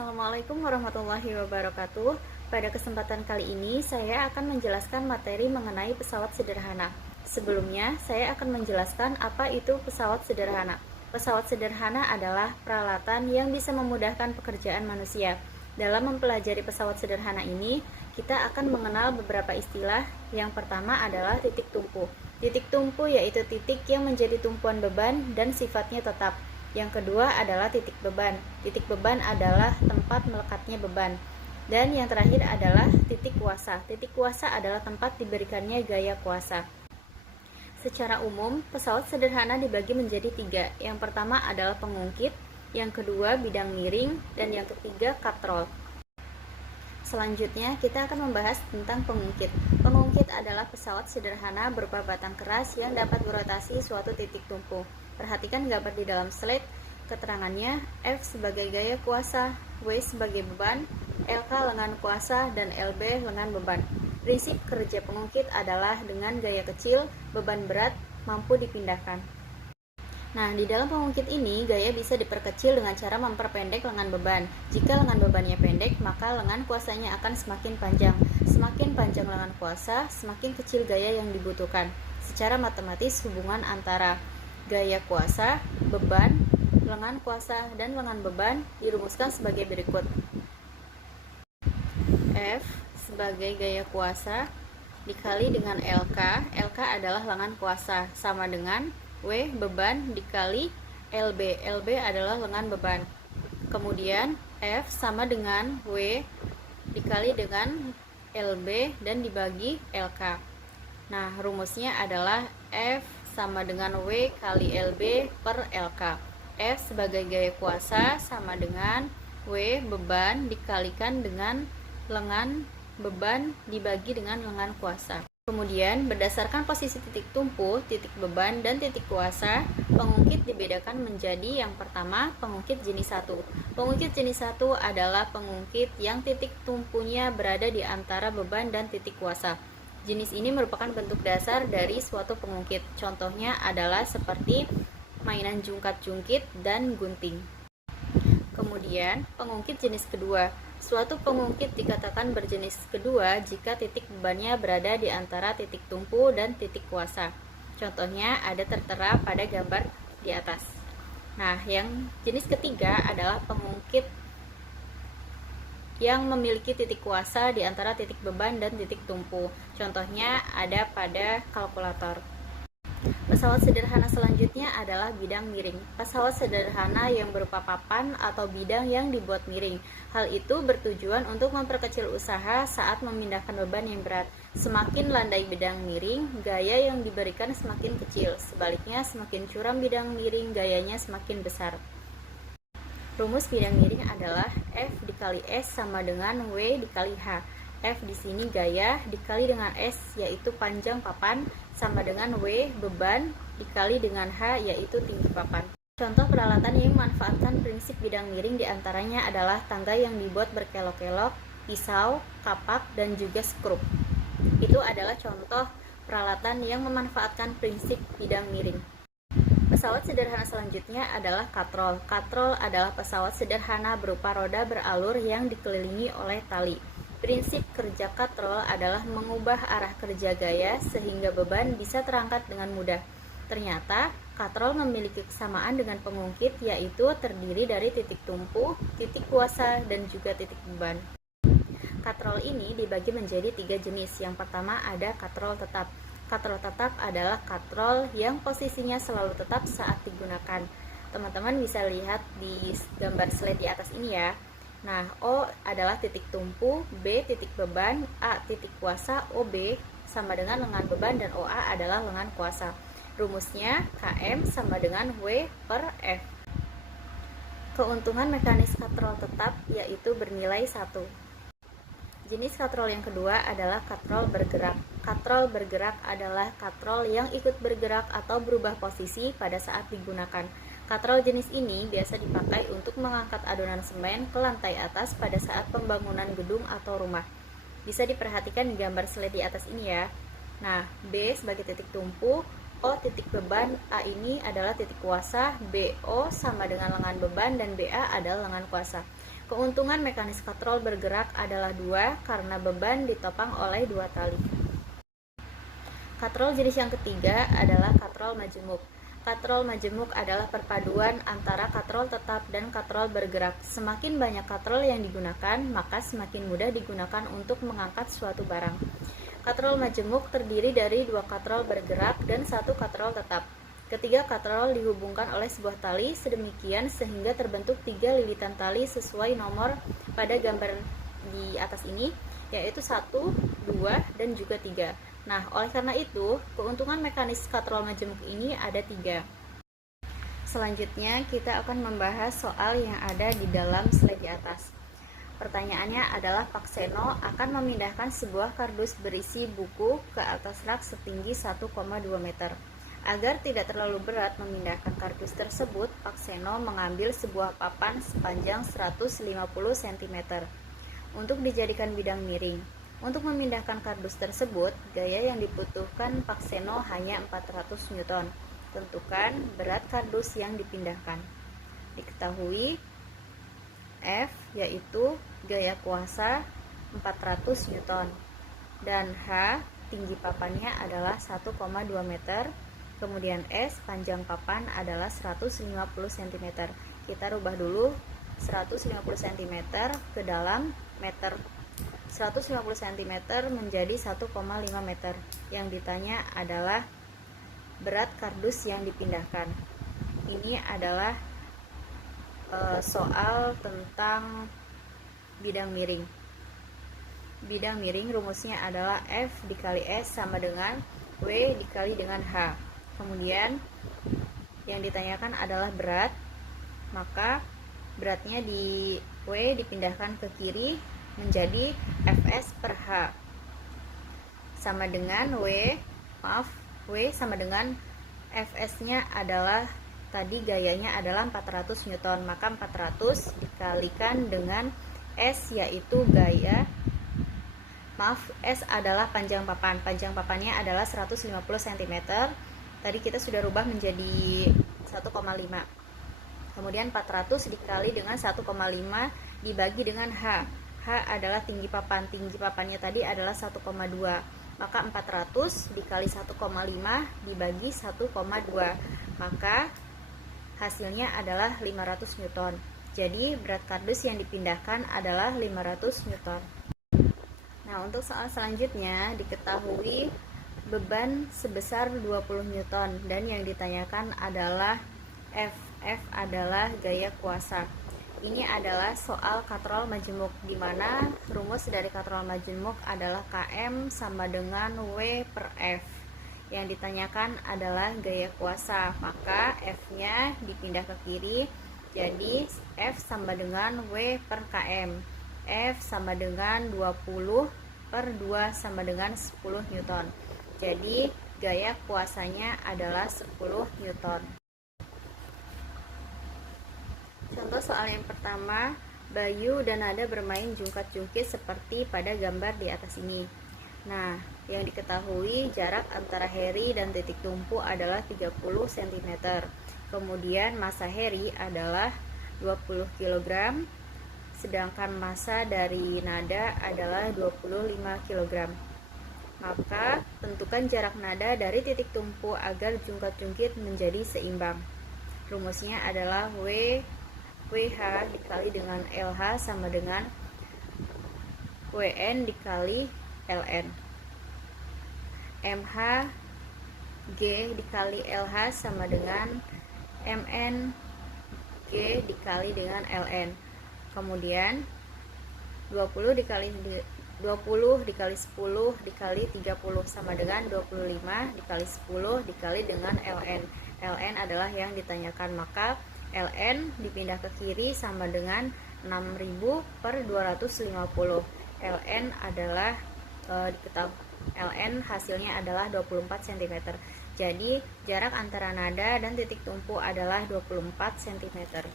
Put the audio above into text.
Assalamualaikum warahmatullahi wabarakatuh. Pada kesempatan kali ini, saya akan menjelaskan materi mengenai pesawat sederhana. Sebelumnya, saya akan menjelaskan apa itu pesawat sederhana. Pesawat sederhana adalah peralatan yang bisa memudahkan pekerjaan manusia. Dalam mempelajari pesawat sederhana ini, kita akan mengenal beberapa istilah. Yang pertama adalah titik tumpu. Titik tumpu yaitu titik yang menjadi tumpuan beban dan sifatnya tetap. Yang kedua adalah titik beban. Titik beban adalah tempat melekatnya beban. Dan yang terakhir adalah titik kuasa. Titik kuasa adalah tempat diberikannya gaya kuasa. Secara umum, pesawat sederhana dibagi menjadi tiga. Yang pertama adalah pengungkit, yang kedua bidang miring, dan yang ketiga katrol. Selanjutnya, kita akan membahas tentang pengungkit. Pengungkit adalah pesawat sederhana berupa batang keras yang dapat berotasi suatu titik tumpu. Perhatikan gambar di dalam slide. Keterangannya, F sebagai gaya kuasa, W sebagai beban, LK lengan kuasa, dan LB lengan beban. Prinsip kerja pengungkit adalah dengan gaya kecil, beban berat, mampu dipindahkan. Nah, di dalam pengungkit ini, gaya bisa diperkecil dengan cara memperpendek lengan beban. Jika lengan bebannya pendek, maka lengan kuasanya akan semakin panjang. Semakin panjang lengan kuasa, semakin kecil gaya yang dibutuhkan. Secara matematis, hubungan antara gaya kuasa, beban, lengan kuasa, dan lengan beban dirumuskan sebagai berikut. F sebagai gaya kuasa dikali dengan LK. LK adalah lengan kuasa, sama dengan W beban dikali LB. LB adalah lengan beban. Kemudian F sama dengan W dikali dengan LB dan dibagi LK. Nah, rumusnya adalah F sama dengan W kali LB per LK. F sebagai gaya kuasa sama dengan W beban dikalikan dengan lengan beban dibagi dengan lengan kuasa. Kemudian, berdasarkan posisi titik tumpu, titik beban, dan titik kuasa, pengungkit dibedakan menjadi yang pertama, pengungkit jenis 1. Pengungkit jenis 1 adalah pengungkit yang titik tumpunya berada di antara beban dan titik kuasa. Jenis ini merupakan bentuk dasar dari suatu pengungkit. Contohnya adalah seperti mainan jungkat-jungkit dan gunting. Kemudian, pengungkit jenis kedua. Suatu pengungkit dikatakan berjenis kedua jika titik bebannya berada di antara titik tumpu dan titik kuasa. Contohnya ada tertera pada gambar di atas. Nah, yang jenis ketiga adalah pengungkit yang memiliki titik kuasa di antara titik beban dan titik tumpu. Contohnya ada pada kalkulator. Pesawat sederhana selanjutnya adalah bidang miring. Pesawat sederhana yang berupa papan atau bidang yang dibuat miring. Hal itu bertujuan untuk memperkecil usaha saat memindahkan beban yang berat. Semakin landai bidang miring, gaya yang diberikan semakin kecil. Sebaliknya, semakin curam bidang miring, gayanya semakin besar. Rumus bidang miring adalah F dikali S sama dengan W dikali H. F di sini gaya dikali dengan S yaitu panjang papan sama dengan W beban dikali dengan H yaitu tinggi papan. Contoh peralatan yang memanfaatkan prinsip bidang miring diantaranya adalah tangga yang dibuat berkelok-kelok, pisau, kapak, dan juga skrup. Itu adalah contoh peralatan yang memanfaatkan prinsip bidang miring. Pesawat sederhana selanjutnya adalah katrol. Katrol adalah pesawat sederhana berupa roda beralur yang dikelilingi oleh tali. Prinsip kerja katrol adalah mengubah arah kerja gaya sehingga beban bisa terangkat dengan mudah. Ternyata, katrol memiliki kesamaan dengan pengungkit yaitu terdiri dari titik tumpu, titik kuasa, dan juga titik beban. Katrol ini dibagi menjadi 3 jenis. Yang pertama ada katrol tetap. Katrol tetap adalah katrol yang posisinya selalu tetap saat digunakan. Teman-teman bisa lihat di gambar slide di atas ini ya. Nah, O adalah titik tumpu, B titik beban, A titik kuasa, OB sama dengan lengan beban, dan OA adalah lengan kuasa. Rumusnya KM sama dengan W per F. Keuntungan mekanis katrol tetap yaitu bernilai 1. Jenis katrol yang kedua adalah katrol bergerak. Katrol bergerak adalah katrol yang ikut bergerak atau berubah posisi pada saat digunakan. Katrol jenis ini biasa dipakai untuk mengangkat adonan semen ke lantai atas pada saat pembangunan gedung atau rumah. Bisa diperhatikan di gambar slide di atas ini ya. Nah, B sebagai titik tumpu, O titik beban, A ini adalah titik kuasa, BO sama dengan lengan beban, dan BA adalah lengan kuasa. Keuntungan mekanis katrol bergerak adalah 2 karena beban ditopang oleh 2 tali. Katrol jenis yang ketiga adalah katrol majemuk. Katrol majemuk adalah perpaduan antara katrol tetap dan katrol bergerak. Semakin banyak katrol yang digunakan, maka semakin mudah digunakan untuk mengangkat suatu barang. Katrol majemuk terdiri dari 2 katrol bergerak dan 1 katrol tetap. Ketiga katrol dihubungkan oleh sebuah tali sedemikian sehingga terbentuk 3 lilitan tali sesuai nomor pada gambar di atas ini, yaitu 1, 2, dan juga 3. Nah, oleh karena itu, keuntungan mekanis katrol majemuk ini ada 3. Selanjutnya, kita akan membahas soal yang ada di dalam slide di atas. Pertanyaannya adalah Pak Seno akan memindahkan sebuah kardus berisi buku ke atas rak setinggi 1,2 meter. Agar tidak terlalu berat memindahkan kardus tersebut, Pak Seno mengambil sebuah papan sepanjang 150 cm untuk dijadikan bidang miring. Untuk memindahkan kardus tersebut, gaya yang dibutuhkan Pak Seno hanya 400 Newton. Tentukan berat kardus yang dipindahkan. Diketahui F yaitu gaya kuasa 400 Newton dan H tinggi papannya adalah 1,2 meter. Kemudian S panjang papan adalah 150 cm. Kita rubah dulu 150 cm ke dalam meter. 150 cm menjadi 1,5 meter. Yang ditanya adalah berat kardus yang dipindahkan. Ini adalah soal tentang bidang miring. Bidang miring rumusnya adalah F dikali S sama dengan W dikali dengan H. Kemudian yang ditanyakan adalah berat, maka beratnya di W dipindahkan ke kiri menjadi Fs per H sama dengan W sama dengan Fs nya adalah tadi gayanya adalah 400 Newton, maka 400 dikalikan dengan S yaitu gaya S adalah panjang papan. Panjang papannya adalah 150 cm. Tadi kita sudah rubah menjadi 1,5. Kemudian 400 dikali dengan 1,5 dibagi dengan H. H adalah tinggi papan. Tinggi papannya tadi adalah 1,2. Maka 400 dikali 1,5 dibagi 1,2. Maka hasilnya adalah 500 Newton. Jadi berat kardus yang dipindahkan adalah 500 Newton. Nah, untuk soal selanjutnya diketahui beban sebesar 20 Newton dan yang ditanyakan adalah F adalah gaya kuasa. Ini adalah soal katrol majemuk, di mana rumus dari katrol majemuk adalah Km sama dengan W per F. Yang ditanyakan adalah gaya kuasa, maka F-nya dipindah ke kiri, jadi F sama dengan W per Km. F sama dengan 20 per 2 sama dengan 10 Newton. Jadi gaya kuasanya adalah 10 Newton. Contoh soal yang pertama, Bayu dan Nada bermain jungkat-jungkit seperti pada gambar di atas ini. Nah, yang diketahui jarak antara Harry dan titik tumpu adalah 30 cm. Kemudian massa Harry adalah 20 kg, sedangkan massa dari Nada adalah 25 kg. Maka tentukan jarak nada dari titik tumpu agar jungkat-jungkit menjadi seimbang. Rumusnya adalah WH dikali dengan LH sama dengan WN dikali LN. MH G dikali LH sama dengan MN G dikali dengan LN. Kemudian 20 dikali 10 dikali 30 sama dengan 25 dikali 10 dikali dengan ln. Ln adalah yang ditanyakan, maka ln dipindah ke kiri sama dengan 6000 per 250. Ln adalah ln hasilnya adalah 24 cm. Jadi jarak antara nada dan titik tumpu adalah 24 cm.